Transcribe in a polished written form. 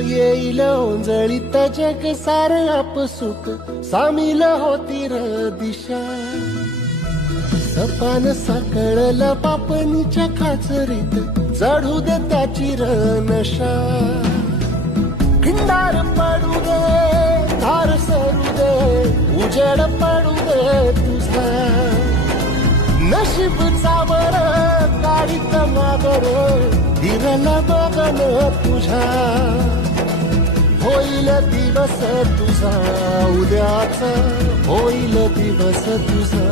येईल ओंजळीत जग सार आपसुक सामील होती र दिशा. सपान साकळला पापणीच्या खाचरीत चढू दे त्याची र नशा. खिंडार पडू दे धार सरू दे उजेड पडू दे तुझा. नशीब चावर काढीत मागर धीरला बघन तुझ्या. होईल दिवस तुझा उद्याचा होईल दिवस तुझा.